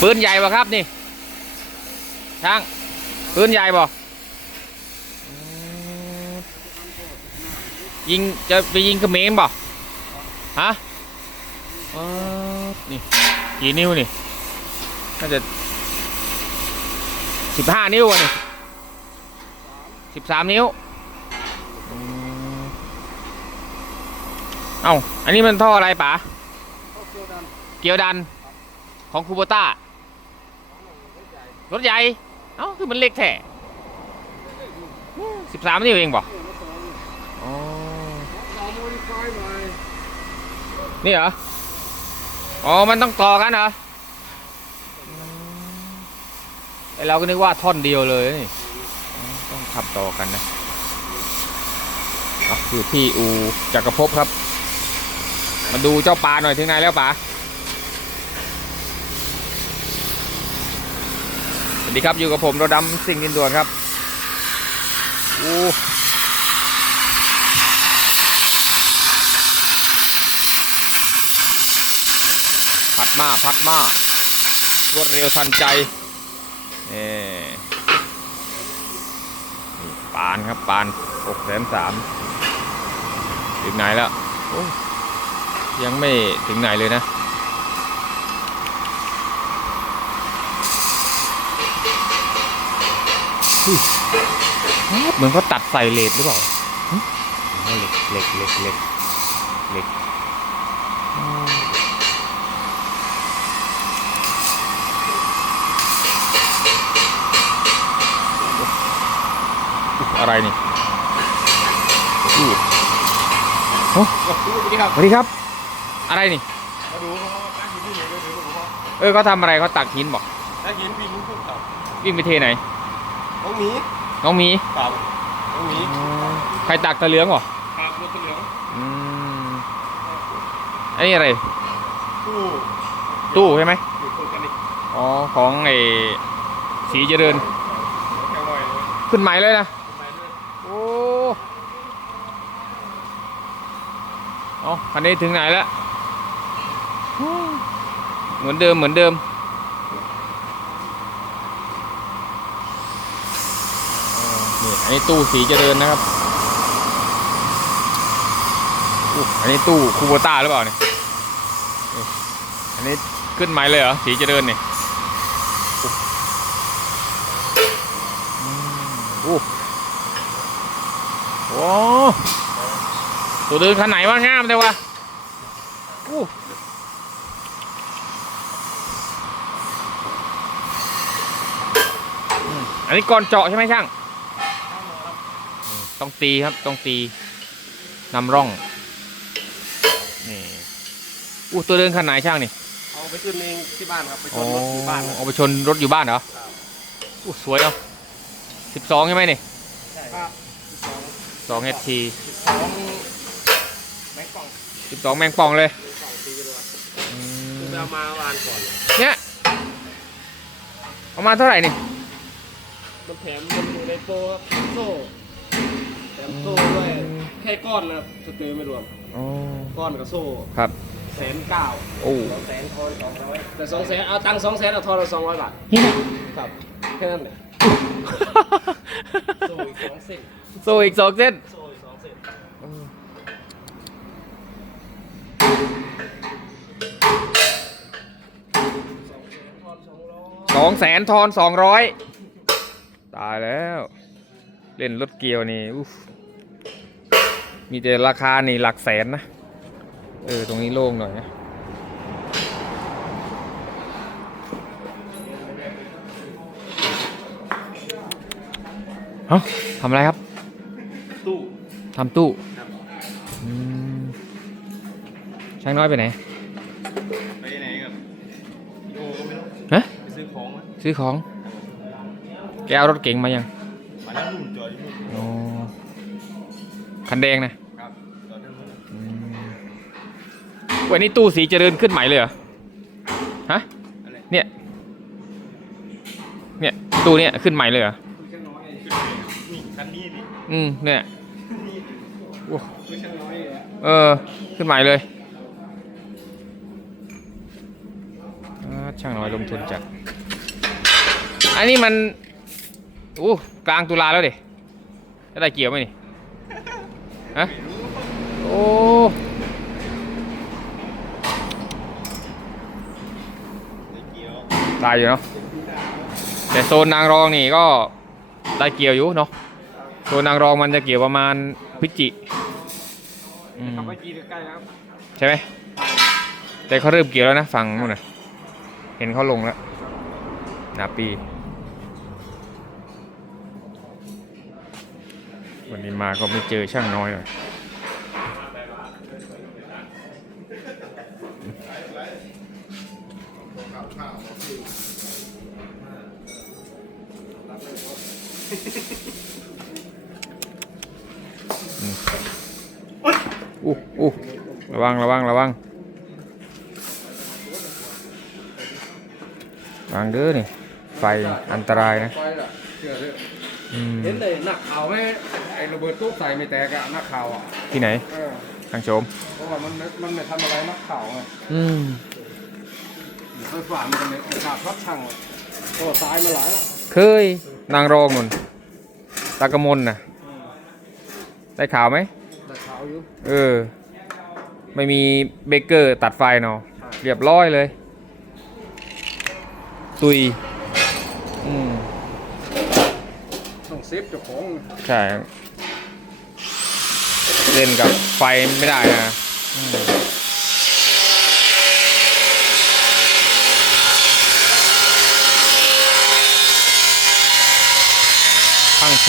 ปืนใหญ่ป่ะครับนี่ช่างปืนใหญ่ป่ะยิงจะไปยิงเขมรป่ะฮะนี่กี่นิ้วนี่น่าจะสิบห้านิ้วอะนี่สิบสามนิ้วเอ้าอันนี้มันท่ออะไรป๋าเกียวดัน ของคูโบต้ารถใหญ่ เอ้าคือมันเล็กแท้สิบสามนิ้วเองบ่อ๋อนี่เหรอ อ๋อ มันต้องต่อกันเหรอไอเราก็นึกว่าท่อนเดียวเลย ต้องขับต่อกันนะอะอยู่ที่อูจักรภพครับ มาดูเจ้าปลาหน่อยถึงไหนแล้วปลา วัสดีครับอยู่กับผมรถดำสิ่งดินด่วนครับโอ้พัดมาพัดมารวดเร็วทันใจเอ่ปานครับปานหกแสนสามถึงไหนแล้วยังไม่ถึงไหนเลยนะ เหมือนเขาตัดใส่เลดหรือเปล่าเหล็กเหล็กเหล็กเหล็กเหล็กอะไรนี่อู้โอ้สวัสดีครับสวัสดีครับ อะไรนี่มาดูเขาตั้งหินที่ไหนเลยดูเขาเออเขาทำอะไรเขาตักหินบอกตั้งหินปีนขึ้นเขาวิ่งไปเทไหน น้องหมีน้องหมีเต่าน้องหมีใครตักตะเหลืองเหรอปากรถเหลืองอืมอันนี้อะไร ตู้ตู้ใช่ไหมอยู่คนกันอีกอ๋อของไอ้สีเจริญแค่ไหวเลยขึ้นใหม่เลยนะไปเลยโอ้เอาคันนี้ถึงไหนแล้ว เหมือนเดิมเหมือนเดิม อันนี้ตู้สีเจริญนะครับอู้อันนี้ตู้คูโบต้าหรือเปล่าเนี่ยอันนี้ขึ้นใหม่เลยเหรอสีเจริญเนี่ยอู้โอ้ตัวเดินคันไหนวะงามเลยวะอู้อืมอันนี้ก่อนเจาะใช่ไหมช่าง ต้องตีครับต้องตีนำร่องนี่อู้ตัวเดินคันไหนช่างนี่เอาไปขึ้นเองที่บ้านครับไปชอ๋อนรถอยู่บ้านครับเอาไปชนรถอยู่บ้านเหรออู้สวยเนาะสิบสองใช่ไหมนี่ใช่ครับสองเอทีสองแบงค์กล่องสิบสองแมงป่องเลยกล่องตีกันเลยอืคือมไปเอามาวานก่อนเนี่ยเอามาเท่าไหร่นี่มันแถมมันอยู่ในโปรครับโซ่แถม โซ่ด้วยแค่ก้อนนะครับสเตอร์ไม่รวม อ๋อก้อนกับโซ่ครับ แสนเก้าโอ้สองแสนทอนสองร้อยแต่สองแสนเอาตังค์สองแสนเอาทอนเราสองร้อยบาทนี่นะครับแค่นั้นแหละโซ่อีกสองเส้นโซ่อีกสองเส้นโซ่อีกสองเส้นสองแสนทอนสองร้อยสองแสนทอนสองร้อยตายแล้ว เล่นรถเกียวนี่อุ๊ฟ มีแต่ราคานี่หลักแสนนะ เออ ตรงนี้โล่งหน่อยนะ เอ้าทำอะไรครับ ตู้ทำตู้ครับอืมช่างน้อยไปไหน ไปไหนครับโอ้ก็ไม่รู้ฮะ ไปซื้อของมาซื้อของ แกเอารถเก๋งมายังมาแล้วนู่นจอดอยู่นู่นอ๋อคันแดงนะ วันนี้ตู้สีเจริญขึ้นใหม่เลยเหรอ ฮะอะไรเนี่ย เนี่ยตู้เนี่ยขึ้นใหม่เลยเหรอคุยช่างน้อยขึ้นเลยครับนี่คันนี้นี่อืม เนี่ยนี่โอ้คุยช่างน้อยเลยอะเออ ขึ้นใหม่เลยอ่าช่างน้อยลงทุนจัด อันนี้มันอู้กลางตุลาแล้วดิจะได้เกี่ยวไหมนี่ ฮะ โอ้ ตายอยู่เนาะแต่โซนนางรองนี่ก็ได้เกี่ยวอยู่เนาะโซนนางรองมันจะเกี่ยวประมาณพฤศจิอืมขับไปกี่ใกล้ๆครับใช่ไหมแต่เขาเริ่มเกี่ยวแล้วนะฝั่งนู่นน่ะเห็นเขาลงแล้วนาปี วันนี้มาก็ไม่เจอช่างน้อยเลย อืมอู้อู้ระวังระวังระวังระวังเด้อนี่ไฟอันตรายนะไฟล่ะเชื่อเถอะอืมเห็นเลยนักข่าวไหมไอ้ระเบิดตู้ใส่ไม่แตกอะนักข่าวอะที่ไหนเออทางโชมเพราะว่ามันมันไม่ทำอะไรนักข่าวไงอืม ไฟฟ้ามันก็ไม่โอกาสพัดช่างอะก็ตายมาหลายแล้วเคยนางรองนุ่นตากระมนน่ะ ได้ข่าวไหมแต่ข่าวอยู่ เออ ไม่มีเบเกอร์ตัดไฟเนาะเรียบร้อยเลย ตุยอืมต้องเซฟเจ้าของใช่ เล่นกับไฟไม่ได้นะอืม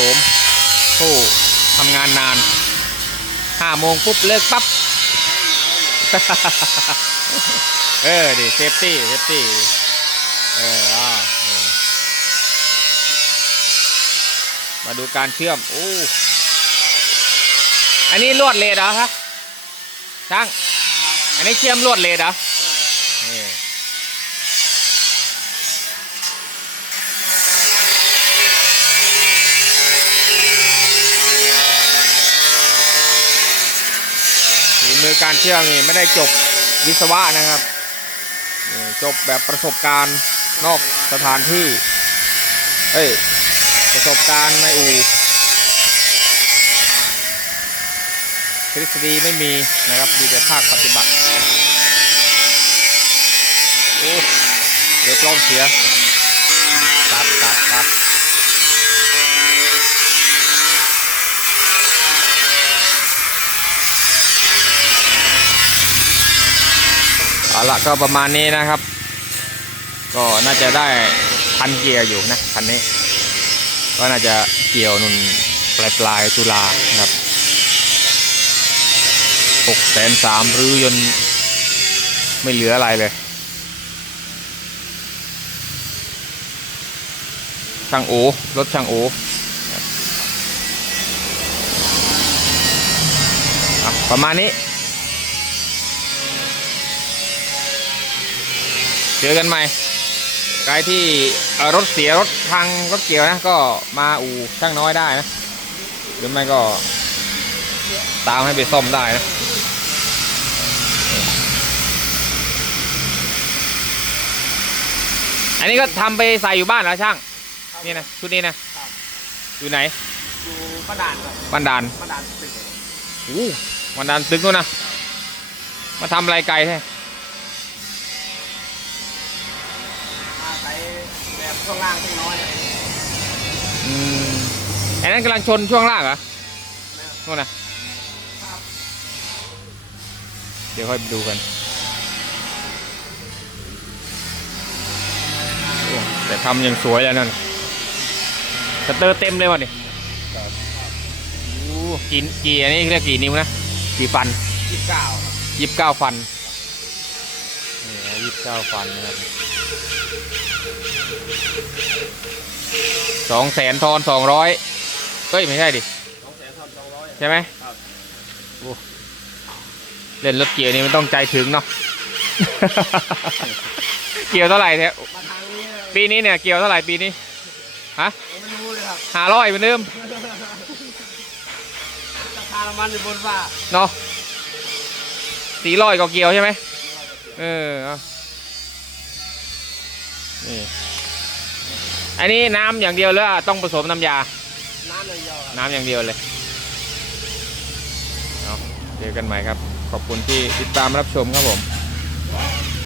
โมโอ้ทำงานนานห้าโมงปุ๊บเลิกปั๊บ เออดิเซฟตี้เซฟตี้เอออ่ามาดูการเชื่อมโอ้อันนี้ลวดเลดเหรอครับช่าง อันนี้เชื่อมลวดเลดเหรอนี่ การเชื่อมนี่ไม่ได้จบวิศวะนะครับจบแบบประสบการณ์นอกสถานที่ เอ้ย ประสบการณ์ในอู่ทฤษฎีไม่มีนะครับ มีแต่ภาคปฏิบัติ โอ้ เดี๋ยวกล้องเสีย ตัดตัดตัด เอาละก็ประมาณนี้นะครับ ก็น่าจะได้พันเกียร์อยู่นะคันนี้ ก็น่าจะเกี่ยวนุ่นปลายปลายตุลานะครับหกแสนสามรื้อยนไม่เหลืออะไรเลยช่างโอรถช่างโอประมาณนี้ เจอกันใหม่ใครที่เอ่อรถเสียรถพังรถเกี่ยวนะ ก็มาอู่ช่างน้อยได้นะ หรือไม่ก็ ตามให้ไปซ่อมได้นะอันนี้ก็ทำไปใส่อยู่บ้านแล้วช่าง นี่นะชุดนี้นะอยู่ไหน อยู่ประดานครับบ้านดานประดานตึกโอ้บ้านดานตึกนู่นนะมาทำอะไรไกลแท้ มาใช้แบบ ช่วงล่างช่วงน้อยอะไรอืมอันนั้นกำลังชนช่วงล่างเหรอนู่นนะเดี๋ยวค่อยไปดูกันโอ้แต่ทำยังสวยแล้วนั่นสเตอร์เต็มเลยวะนี่โอ้กี่กี่อันนี้เรียกกี่นิ้วนะ กี่ฟันยี่สิบเก้ายี่สิบเก้าฟันนี่ยี่สิบเก้าฟันนะครับ สองแสนทอนสองร้อยเฮ้ย ไม่ใช่ดิสองแสนทำสองร้อยใช่ไหมครับโอ้เล่นรถเกียร์นี่มันต้องใจถึงเนาะเกี่ยวเท่าไหร่เนี่ยมาทางนี้นะปีนี้เนี่ยเกี่ยวเท่าไหร่ปีนี้ฮะผมไม่รู้เลยครับห้าร้อยเหมือนเดิมราคาน้ำมันอยู่บนฟ้าเนาะสี่ร้อยก็เกี่ยวใช่ไหมเออเอานี่ อันนี้น้ำอย่างเดียวหรือว่าต้องผสมน้ำยา น้ำเลยยอครับน้ำอย่างเดียวเลยเอาเจอกันใหม่ครับ ขอบคุณที่ติดตามรับชมครับผม